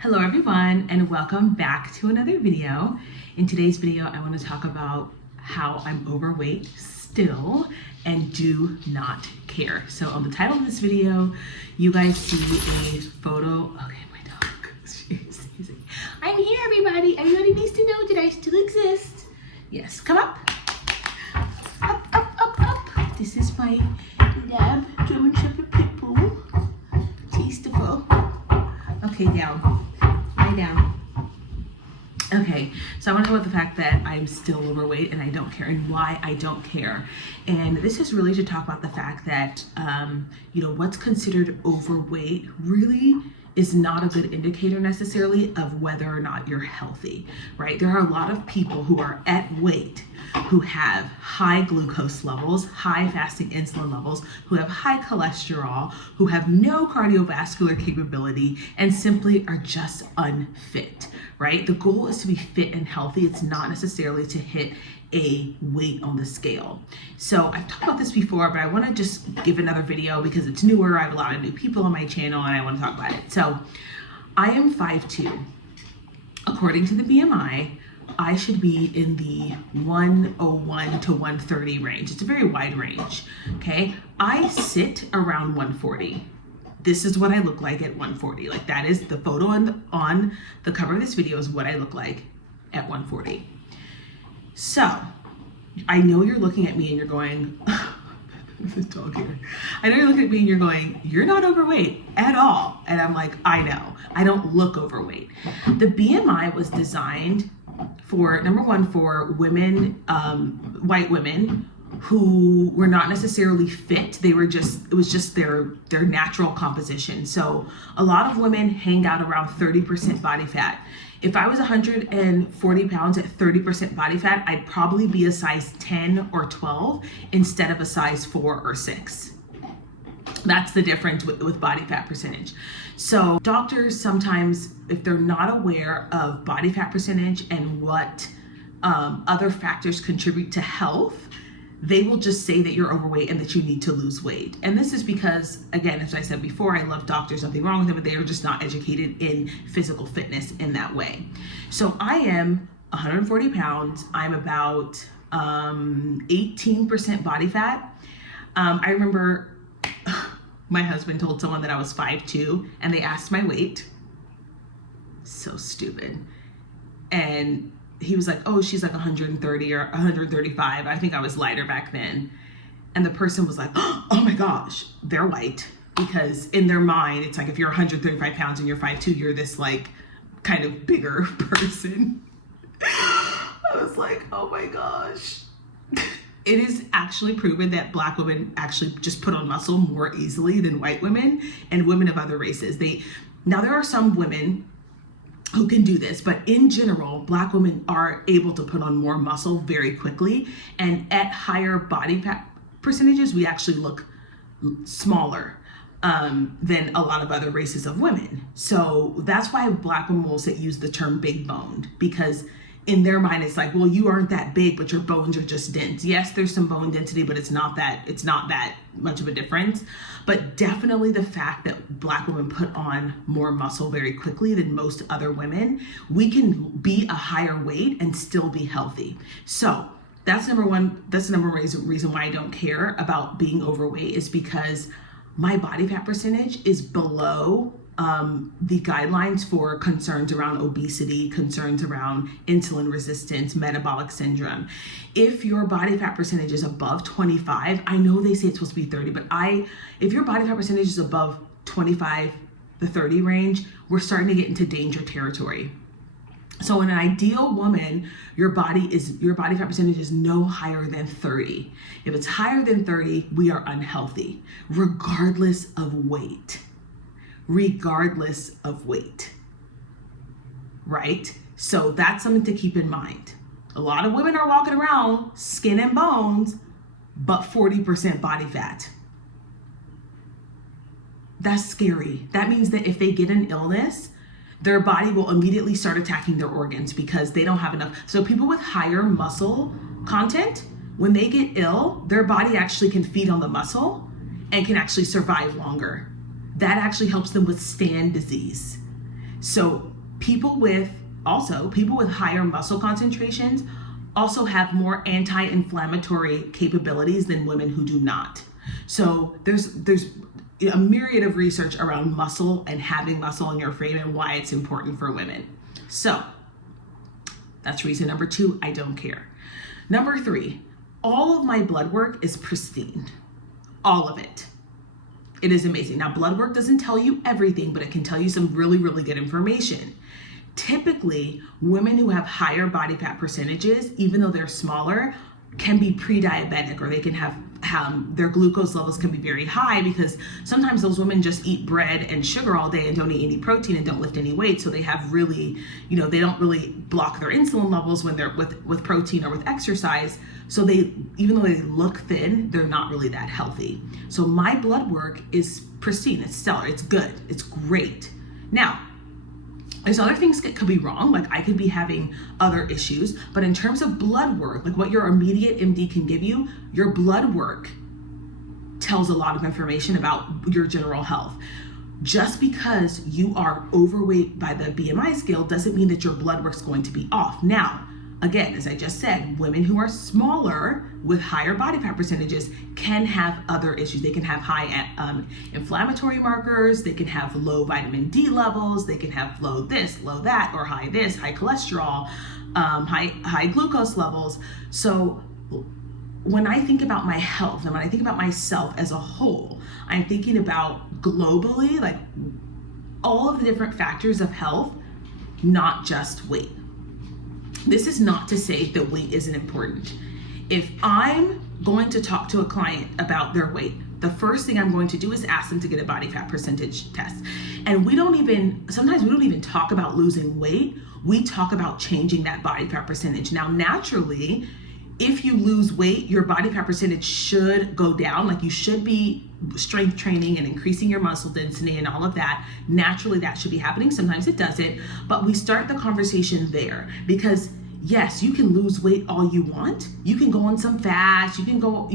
Hello everyone, and welcome back to another video. In today's video, I want to talk about how I'm overweight still and do not care. So on the title of this video, you guys see a photo. Okay, my dog. She's I'm here, everybody. Everybody needs to know that I still exist. Yes, come up. Up, up, up, up. This is my lab, German Shepherd Pit Bull. Tasteful. Okay, down. Lie down. Okay, so I want to talk about the fact that I'm still overweight and I don't care, and why I don't care. And this is really to talk about the fact that, what's considered overweight really is not a good indicator necessarily of whether or not you're healthy, right? There are a lot of people who are at weight who have high glucose levels, high fasting insulin levels, who have high cholesterol, who have no cardiovascular capability, and simply are just unfit, right? The goal is to be fit and healthy. It's not necessarily to hit a weight on the scale. So I've talked about this before, but I want to just give another video because it's newer. I have a lot of new people on my channel and I want to talk about it. So I am 5'2". According to the BMI, I should be in the 101 to 130 range. It's a very wide range, okay? I sit around 140. This is what I look like at 140. Like, that is the photo on the cover of this video is what I look like at 140. So I know you're looking at me and you're going, this dog here. I know you're looking at me and you're going, you're not overweight at all. And I'm like, I know, I don't look overweight. The BMI was designed for, number one, for women, white women who were not necessarily fit. They were it was just their natural composition. So a lot of women hang out around 30% body fat. If I was 140 pounds at 30% body fat, I'd probably be a size 10 or 12 instead of a size 4 or 6. That's the difference with body fat percentage. So doctors sometimes, if they're not aware of body fat percentage and what other factors contribute to health, they will just say that you're overweight and that you need to lose weight. And this is because, again, as I said before, I love doctors, nothing wrong with them, but they are just not educated in physical fitness in that way. So I am 140 pounds. I'm about 18% body fat. I remember my husband told someone that I was 5'2", and they asked my weight. So stupid. And he was like, oh, she's like 130 or 135. I think I was lighter back then. And the person was like, oh my gosh, they're white. Because in their mind, it's like if you're 135 pounds and you're 5'2", you're this like kind of bigger person. I was like, oh my gosh. It is actually proven that Black women actually just put on muscle more easily than white women and women of other races. Now there are some women who can do this, but in general, Black women are able to put on more muscle very quickly, and at higher body fat percentages, we actually look smaller than a lot of other races of women. So that's why Black women will use the term big boned, because in their mind, it's like, well, you aren't that big, but your bones are just dense. Yes, there's some bone density, but it's not that much of a difference. But definitely the fact that Black women put on more muscle very quickly than most other women, we can be a higher weight and still be healthy. So that's number one. That's the number one reason why I don't care about being overweight, is because my body fat percentage is below the guidelines for concerns around obesity, concerns around insulin resistance, metabolic syndrome. If your body fat percentage is above 25, I know they say it's supposed to be 30, but if your body fat percentage is above 25, the 30 range, we're starting to get into danger territory. So in an ideal woman, your body fat percentage is no higher than 30. If it's higher than 30, we are unhealthy, regardless of weight. Regardless of weight, right? So that's something to keep in mind. A lot of women are walking around skin and bones, but 40% body fat. That's scary. That means that if they get an illness, their body will immediately start attacking their organs because they don't have enough. So people with higher muscle content, when they get ill, their body actually can feed on the muscle and can actually survive longer. That actually helps them withstand disease. So people with higher muscle concentrations also have more anti-inflammatory capabilities than women who do not. So there's a myriad of research around muscle and having muscle in your frame and why it's important for women. So that's reason number 2, I don't care. Number 3, all of my blood work is pristine. All of it. It is amazing. Now, blood work doesn't tell you everything, but it can tell you some really, really good information. Typically, women who have higher body fat percentages, even though they're smaller, can be pre-diabetic, or they can have their glucose levels can be very high, because sometimes those women just eat bread and sugar all day and don't eat any protein and don't lift any weight. So they have really, they don't really block their insulin levels when they're with protein or with exercise. So they, even though they look thin, they're not really that healthy. So my blood work is pristine, it's stellar, it's good, it's great. Now, there's other things that could be wrong, like I could be having other issues, but in terms of blood work, like what your immediate MD can give you, your blood work tells a lot of information about your general health. Just because you are overweight by the BMI scale doesn't mean that your blood work's going to be off. Now, again, as I just said, women who are smaller with higher body fat percentages can have other issues. They can have high inflammatory markers, they can have low vitamin D levels, they can have low this, low that, or high this, high cholesterol, high glucose levels. So when I think about my health and when I think about myself as a whole, I'm thinking about globally, like all of the different factors of health, not just weight. This is not to say that weight isn't important. If I'm going to talk to a client about their weight, the first thing I'm going to do is ask them to get a body fat percentage test. And sometimes we don't even talk about losing weight. We talk about changing that body fat percentage. Now, naturally, if you lose weight, your body fat percentage should go down. Like, you should be strength training and increasing your muscle density and all of that. Naturally, that should be happening. Sometimes it doesn't, but we start the conversation there, because yes, you can lose weight all you want. You can go on some fast, you can go,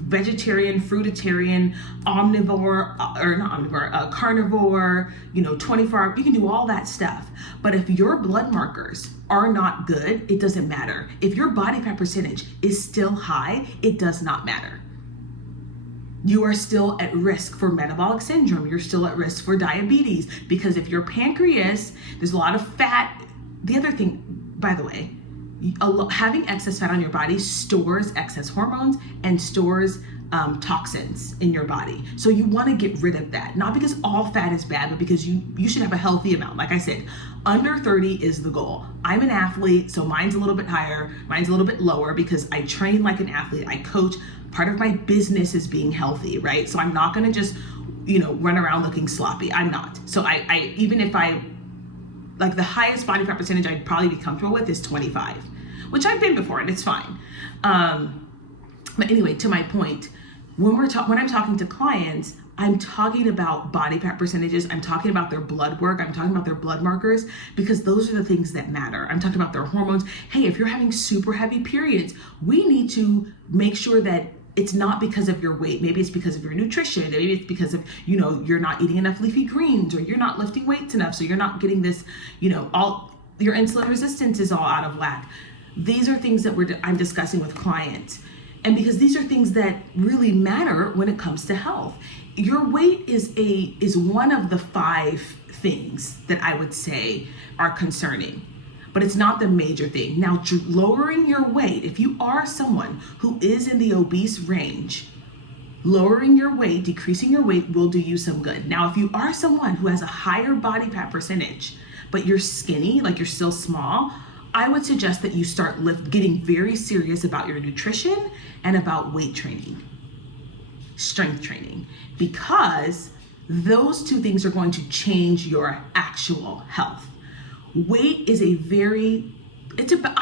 vegetarian, fruitarian, omnivore, or not omnivore, carnivore, 24-hour, you can do all that stuff. But if your blood markers are not good, it doesn't matter. If your body fat percentage is still high, it does not matter. You are still at risk for metabolic syndrome. You're still at risk for diabetes, because if your pancreas, there's a lot of fat. The other thing, by the way, having excess fat on your body stores excess hormones and stores toxins in your body. So you want to get rid of that, not because all fat is bad, but because you should have a healthy amount. Like I said, under 30 is the goal. I'm an athlete, so mine's a little bit higher, mine's a little bit lower, because I train like an athlete, I coach. Part of my business is being healthy, right? So I'm not going to just, run around looking sloppy. I'm not. So I even if I, like, the highest body fat percentage I'd probably be comfortable with is 25, which I've been before, and it's fine. But anyway, to my point, when I'm talking to clients, I'm talking about body fat percentages. I'm talking about their blood work. I'm talking about their blood markers, because those are the things that matter. I'm talking about their hormones. Hey, if you're having super heavy periods, we need to make sure that it's not because of your weight. Maybe it's because of your nutrition. Maybe it's because of, you're not eating enough leafy greens, or you're not lifting weights enough. So you're not getting this, all your insulin resistance is all out of whack. These are things that I'm discussing with clients. And because these are things that really matter when it comes to health. Your weight is one of the 5 things that I would say are concerning, but it's not the major thing. Now, lowering your weight, if you are someone who is in the obese range, lowering your weight, decreasing your weight will do you some good. Now, if you are someone who has a higher body fat percentage, but you're skinny, like you're still small, I would suggest that you start getting very serious about your nutrition and about weight training, strength training, because those 2 things are going to change your actual health. Weight is I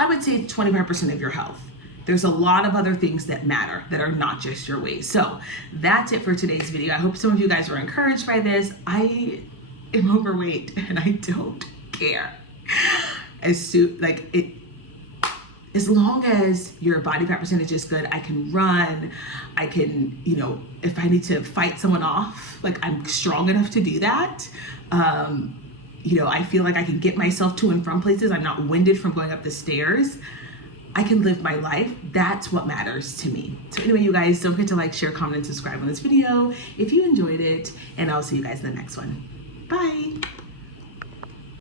would say it's 25% of your health. There's a lot of other things that matter that are not just your weight. So that's it for today's video. I hope some of you guys were encouraged by this. I am overweight and I don't care. As long as your body fat percentage is good, I can run, I can, if I need to fight someone off, like, I'm strong enough to do that. I feel like I can get myself to and from places. I'm not winded from going up the stairs. I can live my life. That's what matters to me. So anyway, you guys, don't forget to like, share, comment, and subscribe on this video if you enjoyed it, and I'll see you guys in the next one. Bye.